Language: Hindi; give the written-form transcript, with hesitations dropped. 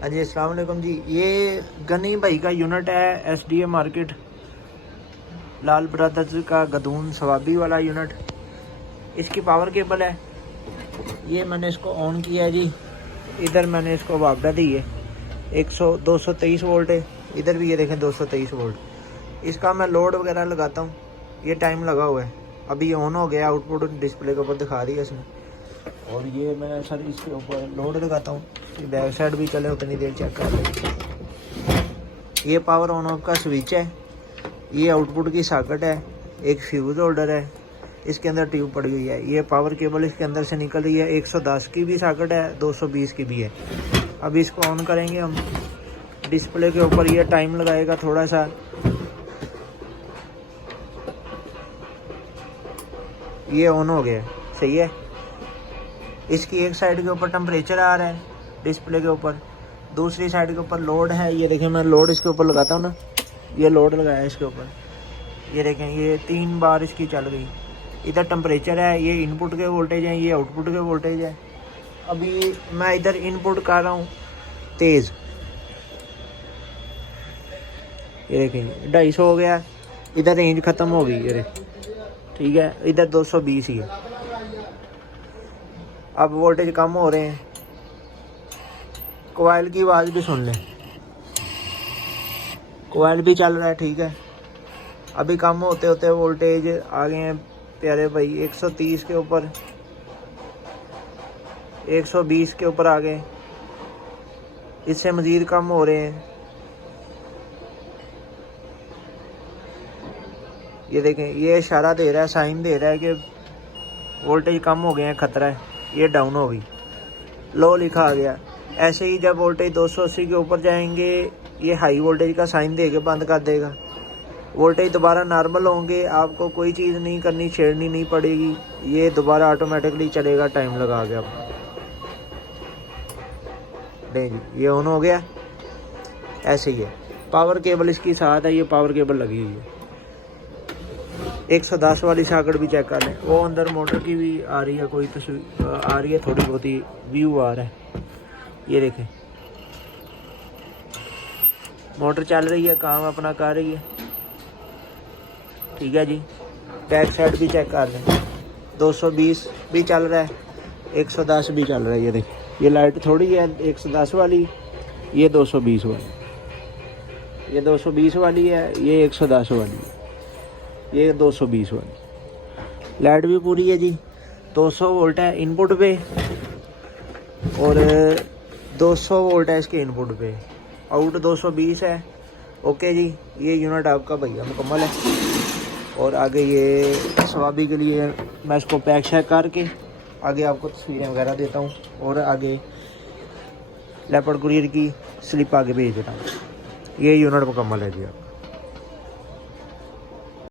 हाँ जी, अस्सलाम वालेकुम जी। ये गनी भाई का यूनिट है, SDA मार्केट, लाल ब्रदर्स का गदून सवाबी वाला यूनिट। इसकी पावर केबल है। ये मैंने इसको ऑन किया है जी। इधर मैंने इसको वापडा दी है, 223 वोल्ट है। इधर भी ये देखें 223 वोल्ट। इसका मैं लोड वगैरह लगाता हूँ, ये टाइम लगा हुआ है। अभी ऑन हो गया, आउटपुट डिस्प्ले के ऊपर दिखा दिया इसने। और ये मैं सर इसके ऊपर लोड लगाता हूँ, बैक साइड भी चले उतनी देर चेक कर लें। ये पावर ऑन ऑफ का स्विच है, ये आउटपुट की सॉकेट है, एक फ्यूज होल्डर है, इसके अंदर ट्यूब पड़ी हुई है। ये पावर केबल इसके अंदर से निकल रही है। 110 की भी सॉकेट है, 220 की भी है। अभी इसको ऑन करेंगे हम, डिस्प्ले के ऊपर ये टाइम लगाएगा थोड़ा सा। ये ऑन हो गया, सही है। इसकी एक साइड के ऊपर टेम्परेचर आ रहा है डिस्प्ले के ऊपर, दूसरी साइड के ऊपर लोड है। ये देखें, मैं लोड इसके ऊपर लगाता हूँ ना, ये लोड लगाया है इसके ऊपर। ये देखें, ये 3 बार इसकी चल गई। इधर टेम्परेचर है, ये इनपुट के वोल्टेज हैं, ये आउटपुट के वोल्टेज है। अभी मैं इधर इनपुट कर रहा हूँ तेज़, ये देखें 250 हो गया। इधर रेंज ख़त्म हो गई, ये ठीक है। इधर 220 ही है। अब वोल्टेज कम हो रहे हैं। कोयल की आवाज़ भी सुन लें, कोयल भी चल रहा है, ठीक है। अभी कम होते होते वोल्टेज आ गए हैं प्यारे भाई, 130 के ऊपर, 120 के ऊपर आ गए। इससे मज़ीद कम हो रहे हैं। ये देखें, ये इशारा दे रहा है, साइन दे रहा है कि वोल्टेज कम हो गए हैं, ख़तरा है। ये डाउन हो गई, लो लिखा आ गया। ऐसे ही जब वोल्टेज 280 के ऊपर जाएंगे, ये हाई वोल्टेज का साइन दे के बंद कर देगा। वोल्टेज दोबारा नॉर्मल होंगे, आपको कोई चीज़ नहीं करनी, छेड़नी नहीं पड़ेगी। ये दोबारा ऑटोमेटिकली चलेगा टाइम लगा के। आप नहीं जी, ये ऑन हो गया। ऐसे ही है। पावर केबल इसकी साथ है, ये पावर केबल लगी हुई है। 110 वाली सॉकेट भी चेक कर लें। वो अंदर मोटर की भी आ रही है, कोई तस्वीर आ रही है, थोड़ी बहुत ही व्यू आ रहा है। ये देखें, मोटर चल रही है, काम अपना कर रही है, ठीक है जी। बैक साइड भी चेक कर लें, 220 भी चल रहा है, 110 भी चल रहा है। ये देखें, ये लाइट थोड़ी है 110 वाली, ये 220 वाली, ये 220 वाली है, ये 110 वाली है, ये 220 वाली। लाइट भी पूरी है जी। 200 वोल्ट है इनपुट पे और 200 वोल्ट है इसके इनपुट पे। आउट 220 है। ओके जी, ये यूनिट आपका भैया मुकम्मल है। और आगे ये सवाबी के लिए मैं इसको पैक शैक करके आगे आपको तस्वीरें वगैरह देता हूँ और आगे लेपर्ड कुरियर की स्लिप आगे भेज देता हूँ। ये यूनिट मुकम्मल है जी आपका।